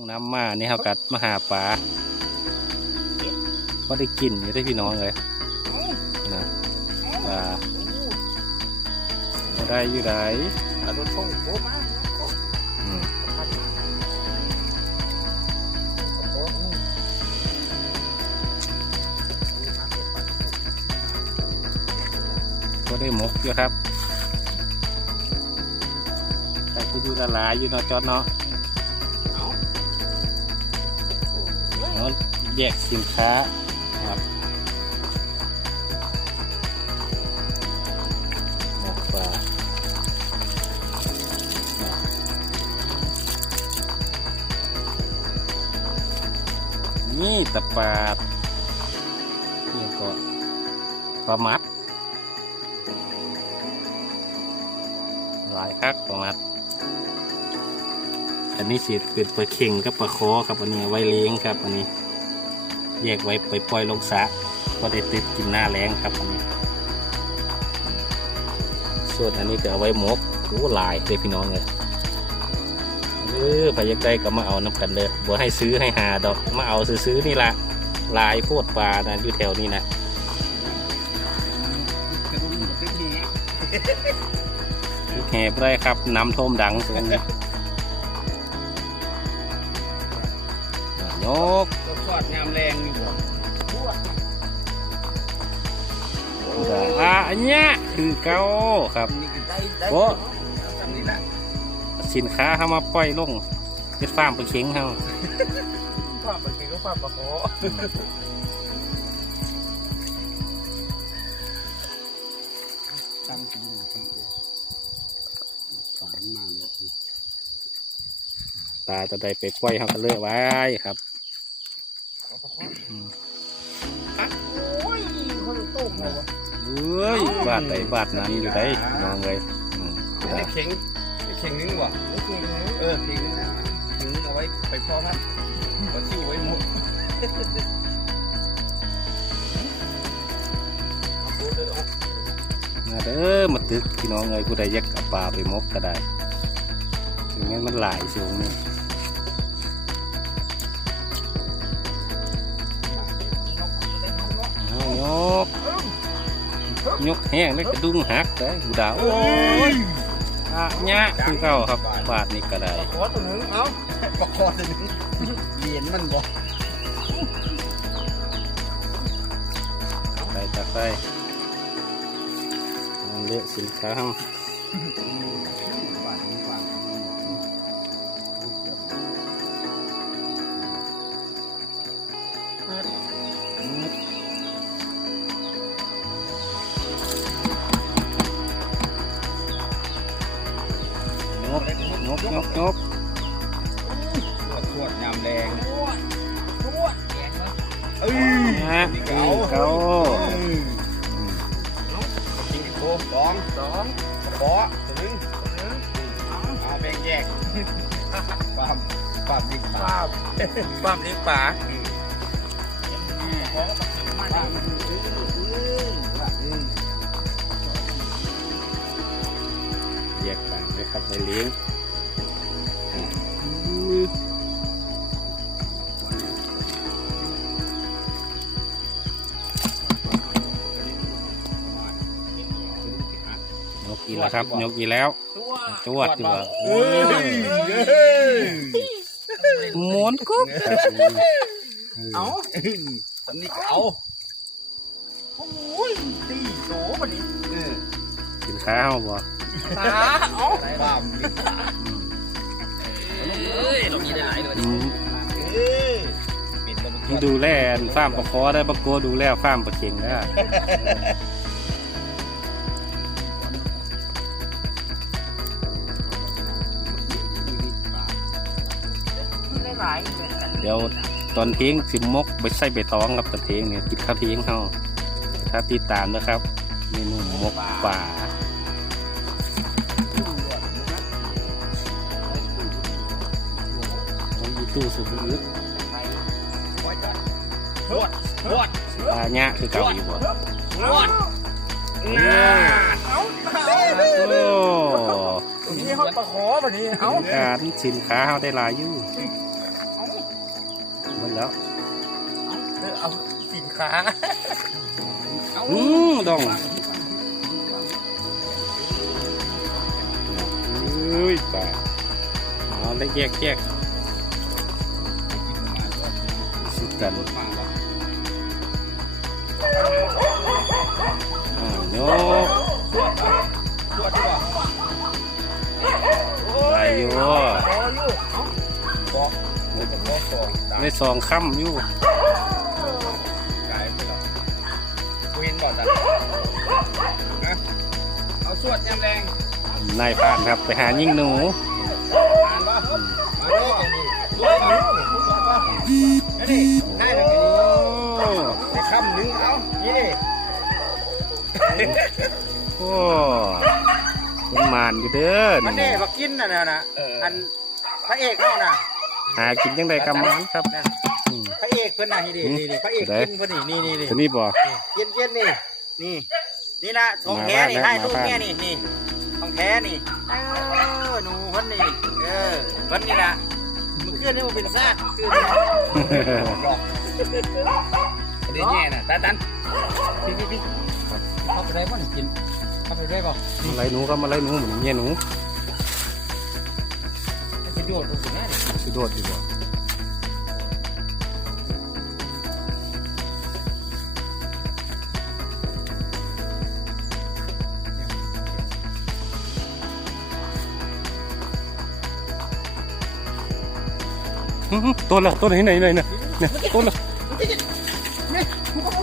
งน้ำมานี่เขากัดมาหาปลาก็ได้กินอยู่ได้อพี่น้องเลยนะปลาบ่ได้อยู่ไหนโดนฟงโอ้มาอืมโอ้นี่ก็ได้หมกอยู่ครับแต่ก็อยู่ละลายอยู่เนาะจอดเนาะ แยกสินค้าครับหมกปลานี่ตะปาดนี่ก็ปลามัด หลายคักปลามัด อันนี้สิเป็นปลาเข่งกับปลาคอครับอันนี้ไว้เลี้ยงครับอันนี้ แยกไว้ไปปล่อยลงสระก็ได้ติดกินหน้าแรงครับอันนี้ส่วนอันนี้ก็เอาไว้หมกโอ้ลายเลยพี่น้องเลยเออไปยักได้ก็มาเอาน้ำกันเลยบ่ให้ซื้อให้หาดอกมาเอาซื้อๆนี่ละลายโพดปลานะอยู่แถวนี้นะแหบได้ครับน้ำท่วมดังตรงนี้ยก ดงามแรงนี่บ่อะอันเนี้ยคือเก้าครับโอ้สินค้าเข้ามาปล่อยลงเป็นฟาร์มไปลาเข็งเขาภาพปลาเค็งก็ภาพปลาโคตั้งกินอนมาเลยตาตัวใดไปปล่อยเขาก็เลือกไว้ครับ เขาจะต้มเลยวะเอ้ยบาดใดบาดนั้นอยู่ได้น้องเลยอืมได้เข่งได้เข่งนึงวะได้เข่งนึงเออเข่งนึงนะเข่งนึงเอาไว้ไปพ่อพัดก็ชิวไว้หมดเอาปูเด้อเอามาเด้อมาตึกพี่น้องเลยผู้ใดอยากเอาปลาไปมกก็ได้ถึงแม้มันหลายสูงนี่ ยกแห้งแล้วกระดุงหักได้กูดาวโอ้ยอะยะคือเก่าครับบาดนี่ก็ได้ปลาคอตัวหนึงเอาปลาคอตัวหนึงเหรียญมันบ่ไปตักไปเอาเลือกสินค้าห้อง กยกยกยกขวดขวดยามแรงขวดขวดแกงนะเอ้ยนะนี่คือเก่าเก่ากินโคสองสองขอตัวหนึงตัวหนึงเอาแบ่งแยกปามปามดิปามบ้ามเลี้ยงปลาปามอืมแยกต่างเลยครับในเลี้ยง อีกแล้วครับ ยกอีกแล้วจวดดีกว่าเฮ้ยเฮ้ยม้วนกุ๊บเอาตอนนี้ก็เอาโอ้ยตีโหวันนี้เออสินค้าเขาบ่ปลาเอ้าปามดิเอ้ยเรามีได้หลายเลยอืมเอ้ยปิดแล้วมันดูแลฟาร์มปลาคอได้ปลาโกดูแลฟาร์มปลาเข็งได้ได้หลายเดี๋ยวตอนเที่ยงสิมกไปใส่ใบตองครับตอนเที่ยงเนี่ยกินข้าวเที่ยงเขาถ้าติดตามนะครับเมนูมกป่าของยูทูบสุดลึกพวดพวดปลาเนี่ยคือเก่าอยู่บ่พวดน่าโอ้นี่เขาปลาขอแบบนี้ เอ้าการสินค้าเขาได้หลายอยู่ เเอาสินค้าอืมดองเอ้ยปลาเอาแล้วแยกแยกสิกันมาบ่อ้าวโยกตรวจดีบ่ไปอยู่บ่บ่ บ่ก่อนตายในสองค่ำอยู่กายไปแล้วกูเห็นบ่ตันนะเอาสวดยำแรงนายผ่านครับ ไปหายิ่งหนูอ่านบ่มาเด้อสวดหนูสวดบ่นี่ได้แล้วนี่โอ้ได้คำหนึงเอานี่ดิโอ้มันมานอยู่เด้อมันนี่นี่มากินน่ะนะนะเอออันพระเอกเขาน่ะ หากินยังไงกำมันครับนั่นอืม พระเอกเพิ่นน่ะนี่ดินี่ดิพระเอกได้กินเพิ่นนี่นี่นี่นี่ตัวนี้บ่เย็นเย็นนี่นี่นี่นะของแท้นี่มาบ้านให้แล้วลูกมาบ้านแม่นี่นี่ของแท้นี่เออหนูเพิ่นนี่เออเพิ่นนี่นะมันเคลื่อนนี่มันเป็นซากคือดอกเดี๋ยวแย่น่ะตาตันพี่พี่พี่เข้าไปได้บ่กินเข้าไปได้บ่มาไล่หนูก็มาไล่หนูเหมือนเงี้ยหนูมันสิ โดดลงไปแน่นี่สิโดดดีบ่อื้อหือตัวละตัวไหนไหนไหนเนี่ยเนี่ยตัวละ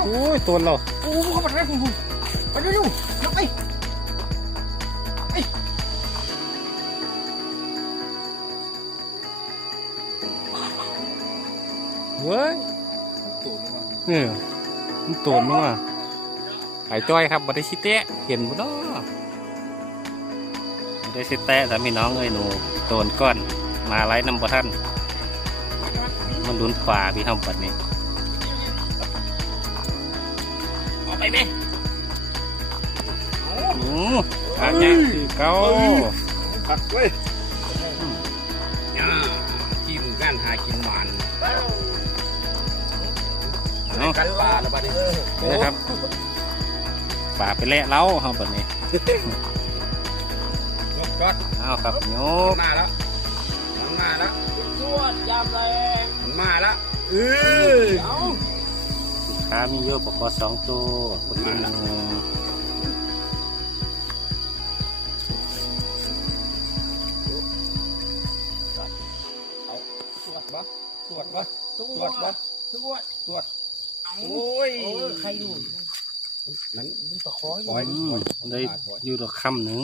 โอ้ยตัวเราโอ้เข้าไปได้คุณคุณไปดูดูย เว้ยตูดมันเนี่ยมันตัวนัวหายจ้อยครับบัได้ชิเตะเห็นบ่เนาะบัได้ชิเตะสามีน้องเอ้ยหนูโดนก้อน มาไล่น้ำบ่ท่าน มันลุนป่าพี่ห้องปัดนี้เอาไปไหมอืออาเนี่ยคือเก้าปัดเว้ยย่าทีมกันหากินหมัน เนาะกันปลาแล้วบัดนี้นะครับป่าไปแล่เล้าห้องปัดนี้ยกก๊อดเอาครับโยมันกมาแล้วมันมาแล้วสวดยามแรงมันมาแล้วเออเอาขามีเยอะปกคอสองตัวคนละหนึ่งสวดบ่สวดบ่สสววดดบ่สวดสวด โอ้ยเออใครอยู่มันมันตะคออยู่ปล่อยอืมได้อยู่ดอกคำหนึ่ง